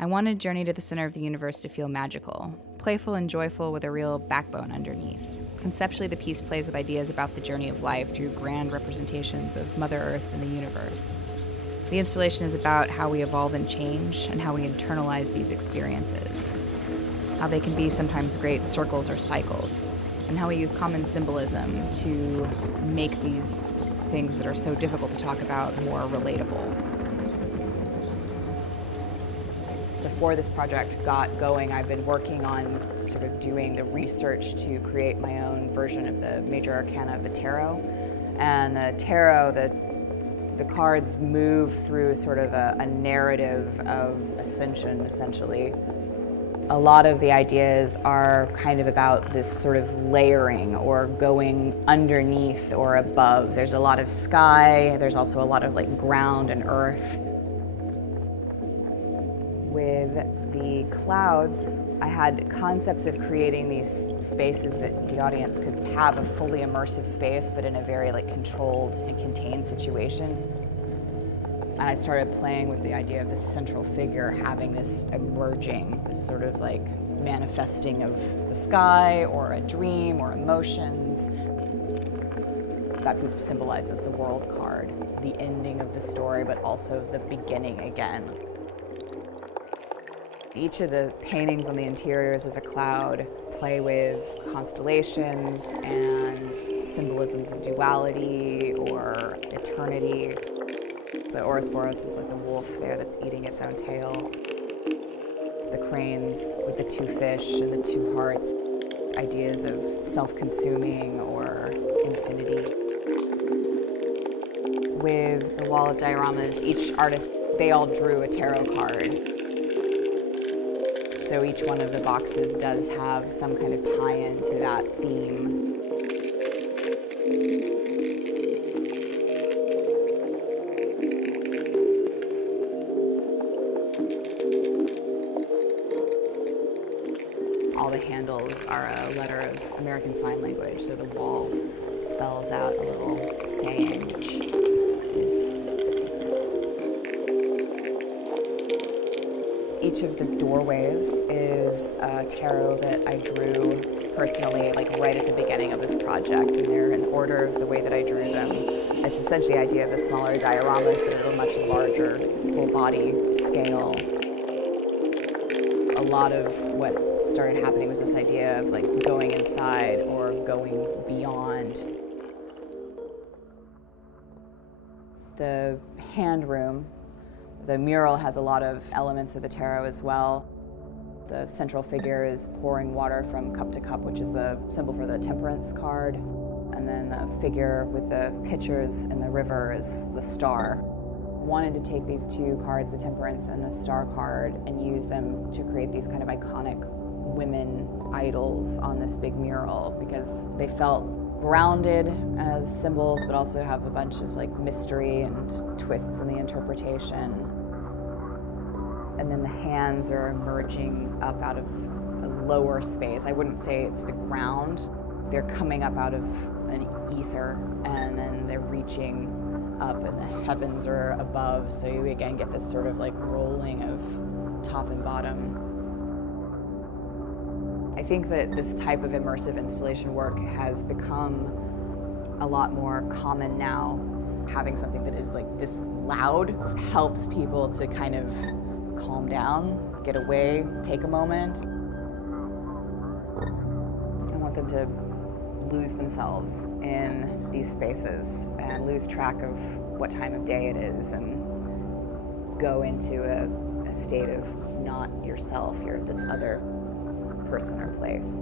I wanted Journey to the Center of the Universe to feel magical, playful and joyful with a real backbone underneath. Conceptually, the piece plays with ideas about the journey of life through grand representations of Mother Earth and the universe. The installation is about how we evolve and change and how we internalize these experiences, how they can be sometimes great circles or cycles, and how we use common symbolism to make these things that are so difficult to talk about more relatable. Before this project got going, I've been working on sort of doing the research to create my own version of the major arcana of the tarot. And the tarot, the cards move through sort of a narrative of ascension, essentially. A lot of the ideas are kind of about this sort of layering or going underneath or above. There's a lot of sky, there's also a lot of like ground and earth. With the clouds, I had concepts of creating these spaces that the audience could have a fully immersive space, but in a very like controlled and contained situation. And I started playing with the idea of this central figure having this emerging, this sort of like manifesting of the sky or a dream or emotions. That piece symbolizes the world card, the ending of the story, but also the beginning again. Each of the paintings on the interiors of the cloud play with constellations and symbolisms of duality or eternity. The Ouroboros is like the wolf there that's eating its own tail. The cranes with the two fish and the two hearts, ideas of self-consuming or infinity. With the wall of dioramas, each artist, they all drew a tarot card. So each one of the boxes does have some kind of tie-in to that theme. All the handles are a letter of American Sign Language, so the wall spells out a little saying, which is a secret. Each of the doorways is a tarot that I drew personally, like right at the beginning of this project, and they're in order of the way that I drew them. It's essentially the idea of the smaller dioramas, but at a much larger, full-body scale. A lot of what started happening was this idea of like going inside or going beyond. The hand room, the mural has a lot of elements of the tarot as well. The central figure is pouring water from cup to cup, which is a symbol for the temperance card. And then the figure with the pitchers in the river is the star. Wanted to take these two cards, the Temperance and the Star card, and use them to create these kind of iconic women idols on this big mural because they felt grounded as symbols, but also have a bunch of like mystery and twists in the interpretation. And then the hands are emerging up out of a lower space. I wouldn't say it's the ground. They're coming up out of an ether, and then they're reaching up and the heavens are above, so you again get this sort of like rolling of top and bottom. I think that this type of immersive installation work has become a lot more common now. Having something that is like this loud helps people to kind of calm down, get away, take a moment. I want them to lose themselves in these spaces and lose track of what time of day it is and go into a state of not yourself, you're this other person or place.